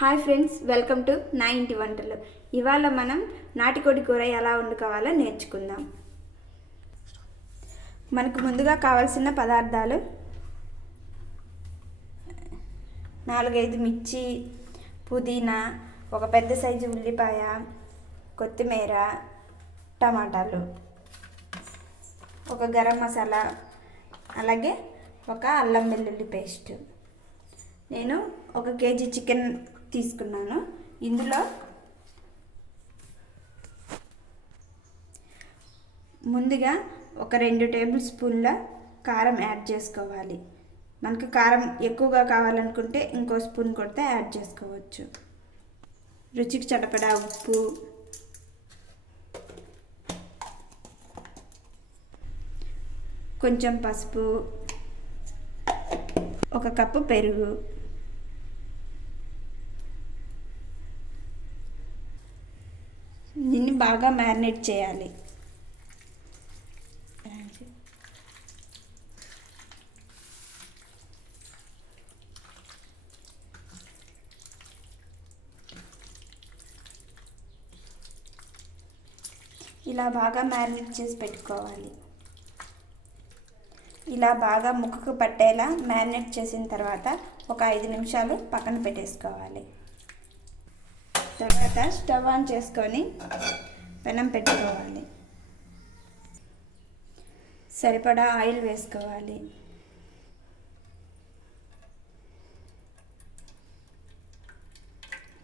Hi friends, welcome to నా ఇంటి వంటలు. ఇవాళ మనం నాటుకోడి కూర ఎలా వండుకోవాలో నేర్చుకుందాం. మనకు ముందుగా కావాల్సిన పదార్థాలు 4-5 మిర్చి, పుదీనా, ఒక పెద్ద సైజు ఉల్లిపాయ, కొత్తిమీర, టమాటాలు, ఒక గరం మసాలా, అలాగే ఒక అల్లం వెల్లుల్లి పేస్ట్. నేను 1 కేజీ చికెన్ తీసుకున్నాను. ఇందులో ముందుగా ఒక 2 టేబుల్ స్పూన్ల కారం యాడ్ చేసుకోవాలి. మనకు కారం ఎక్కువగా కావాలనుకుంటే ఇంకో స్పూన్ కొడితే యాడ్ చేసుకోవచ్చు. రుచికి సరిపడా ఉప్పు, కొంచెం పసుపు, 1 కప్పు పెరుగు, దీన్ని బాగా మ్యారినేట్ చేయాలి. ఇలా బాగా మ్యారినేట్ చేసి పెట్టుకోవాలి. ఇలా బాగా ముక్కకు పట్టేలా మ్యారినేట్ చేసిన తర్వాత ఒక 5 నిమిషాలు పక్కన పెట్టేసుకోవాలి. తర్వాత స్టవ్ ఆన్ చేసుకొని పెనం పెట్టుకోవాలి. సరిపడా ఆయిల్ వేసుకోవాలి.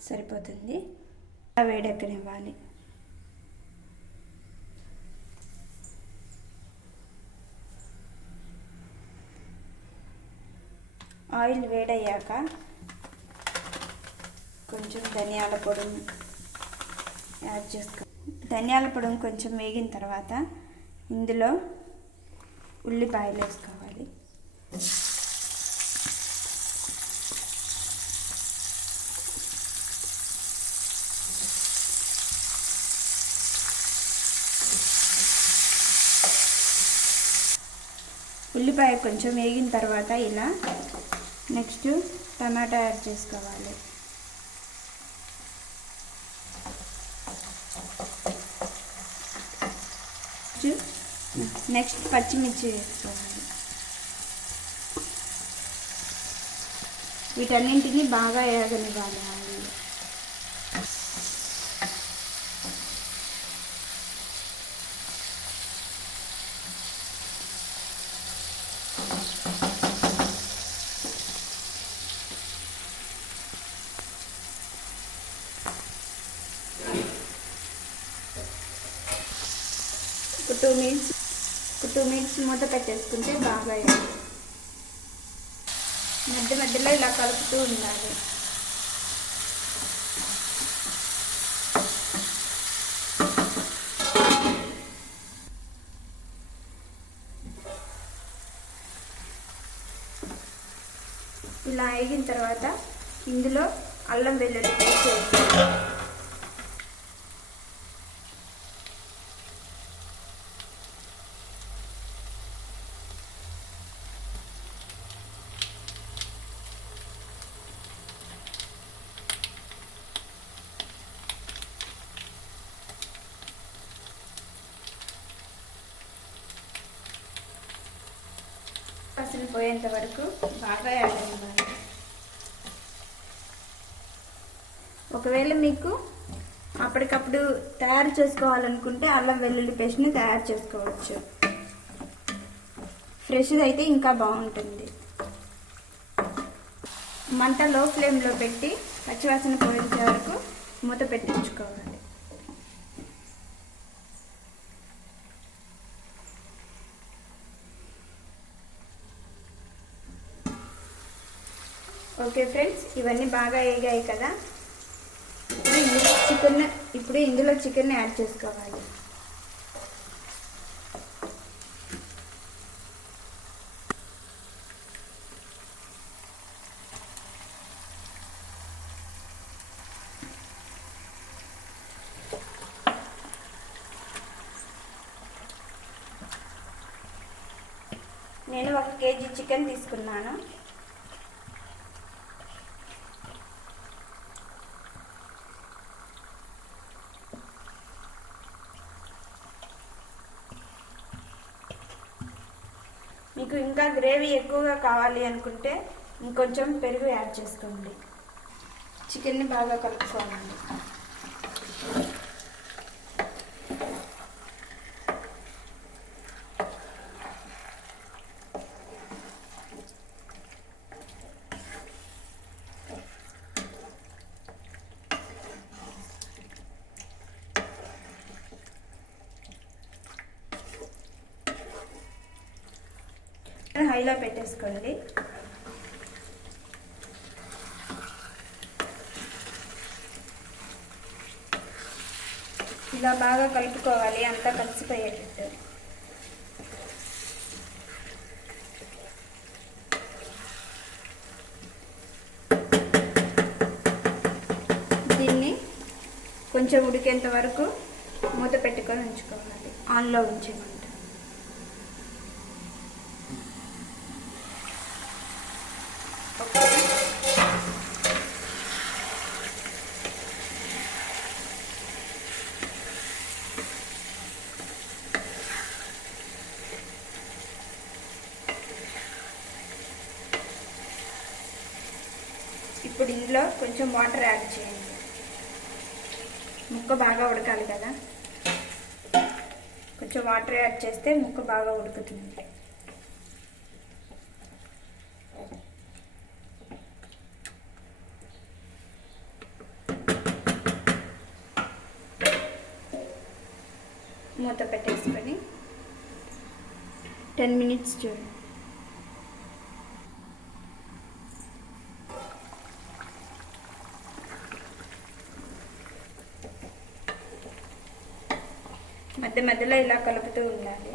సరిపోతుంది. వేడెక్కనివ్వాలి. ఆయిల్ వేడయ్యాక కొంచెం ధనియాల పొడి యాడ్ చేసుకో. ధనియాల పొడి కొంచెం వేగిన తర్వాత ఇందులో ఉల్లిపాయలు వేసుకోవాలి. ఉల్లిపాయ కొంచెం వేగిన తర్వాత ఇలా నెక్స్ట్ టమాటా యాడ్ చేసుకోవాలి. నెక్స్ట్ పచ్చిమిర్చి వేసుకోవాలి. వీటన్నింటినీ బాగా వేగనివ్వాలి. ఒక 2 మినిట్స్ మూత పెట్టేసుకుంటే బాగా మధ్య మధ్యలో ఇలా కలుపుతూ ఉండాలి. ఇలా వేగిన తర్వాత ఇందులో అల్లం వెల్లుల్లి పేస్ట్ వేసుకోవాలి. అసలు పోయేంత వరకు బాగా వేగనివ్వాలి. ఒకవేళ మీకు అప్పటికప్పుడు తయారు చేసుకోవాలనుకుంటే అల్లం వెల్లుల్లి పేస్ట్ని తయారు చేసుకోవచ్చు. ఫ్రెష్ది అయితే ఇంకా బాగుంటుంది. మంట లో ఫ్లేమ్లో పెట్టి పచ్చివాసన పోయేంత వరకు మూత పెట్టించుకోవాలి. ఓకే ఫ్రెండ్స్, ఇవన్నీ బాగా వేగాయి కదా. ఇప్పుడు ఇందులో చికెన్ యాడ్ చేసుకోవాలి. నేను 1 కేజీ చికెన్ తీసుకున్నాను. మీకు ఇంకా గ్రేవీ ఎక్కువగా కావాలి అనుకుంటే ఇంకొంచెం పెరుగు యాడ్ చేసుకోండి. చికెన్ని బాగా కలుపుకోవాలండి. హైలో పెట్టేసుకోండి. ఇలా బాగా కలుపుకోవాలి, అంతా కలిసిపోయేటట్టు. దీన్ని కొంచెం ఉడికేంత వరకు మూత పెట్టుకొని ఉంచుకోవాలి, ఆన్లో ఉంచేమంట. ఇప్పుడు ఇందులో కొంచెం వాటర్ యాడ్ చేయండి. ముక్క బాగా ఉడకాలి కదా, కొంచెం వాటర్ యాడ్ చేస్తే ముక్క బాగా ఉడుకుతుంది. మూత పెట్టేసుకొని 10 minutes చూడండి. మధ్య మధ్యలో ఇలా కలుపుతూ ఉండాలి.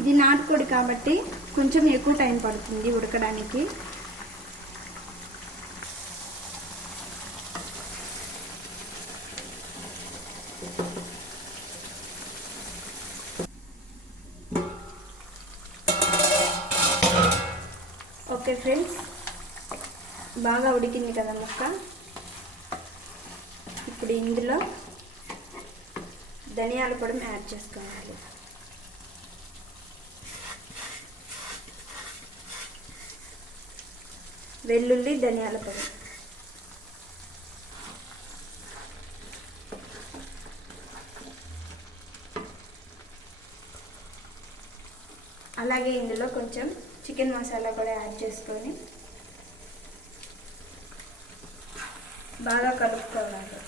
ఇది నాటుకోడి కాబట్టి కొంచెం ఎక్కువ టైం పడుతుంది ఉడకడానికి. ఓకే ఫ్రెండ్స్, బాగా ఉడికింది కదా ముక్క. ఇప్పుడు ఇందులో ధనియాల పొడి యాడ్ చేసుకోవాలి. వెల్లుల్లి, ధనియాల పొడి, అలాగే ఇందులో కొంచెం చికెన్ మసాలా కూడా యాడ్ చేసుకొని బాగా కలుపుకోవాలి.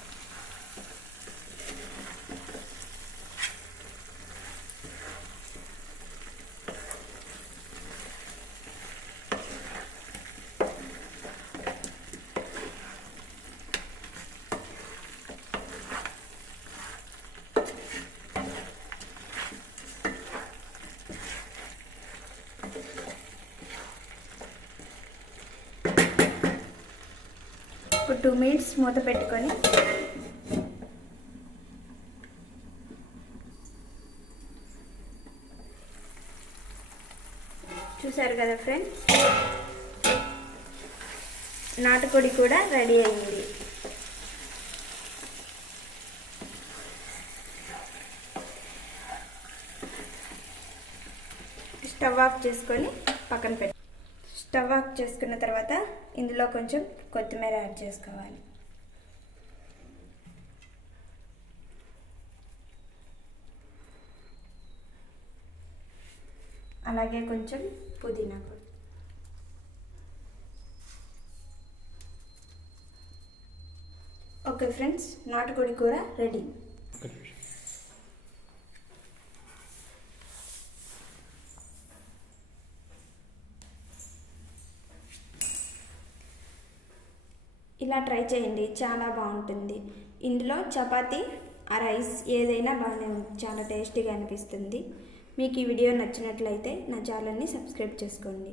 ఒక 2 minutes మూత పెట్టుకొని చూసారు కదా ఫ్రెండ్స్, నాటుకోడి కూడా రెడీ అయింది. స్టవ్ ఆఫ్ చేసుకొని పక్కన పెట్టి, స్టవ్ ఆఫ్ చేసుకున్న తర్వాత ఇందులో కొంచెం కొత్తిమీర యాడ్ చేసుకోవాలి. అలాగే కొంచెం పుదీనా కూడా. ఓకే ఫ్రెండ్స్, నాటుకోడి కూర రెడీ. ఇలా ట్రై చేయండి, చాలా బాగుంటుంది. ఇందులో చపాతీ, రైస్ ఏదైనా బాగానే చాలా టేస్టీగా అనిపిస్తుంది. మీకు ఈ వీడియో నచ్చినట్లయితే నా ఛానల్ని సబ్స్క్రైబ్ చేసుకోండి.